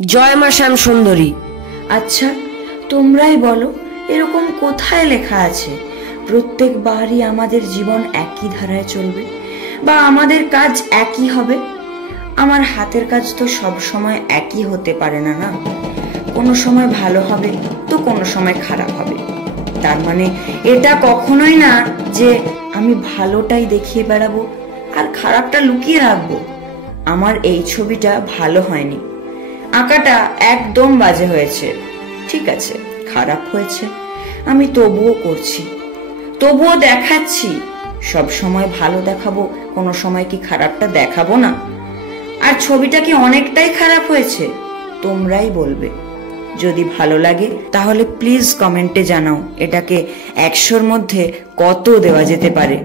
জয় মা শ্যাম সুন্দরী। আচ্ছা, তোমরাই বলো, এরকম কোথায় লেখা আছে প্রত্যেকবারই আমাদের জীবন একই ধারায় চলবে বা আমাদের কাজ একই হবে? আমার হাতের কাজ তো সব সময় একই হতে পারে না, না? কোনো সময় ভালো হবে তো কোনো সময় খারাপ হবে। তার মানে এটা কখনোই না যে আমি ভালোটাই দেখিয়ে বেড়াবো আর খারাপটা লুকিয়ে রাখবো। আমার এই ছবিটা ভালো হয়নি, আঁকাটা একদম বাজে হয়েছে, ঠিক আছে, খারাপ হয়েছে, আমি তবুও করছি, তবুও দেখাচ্ছি। সব সময় ভালো দেখাবো, কোনো সময় কি খারাপটা দেখাবো না? আর ছবিটা কি অনেকটাই খারাপ হয়েছে? তোমরাই বলবে। যদি ভালো লাগে তাহলে প্লিজ কমেন্টে জানাও এটাকে 100-র মধ্যে কত দেওয়া যেতে পারে।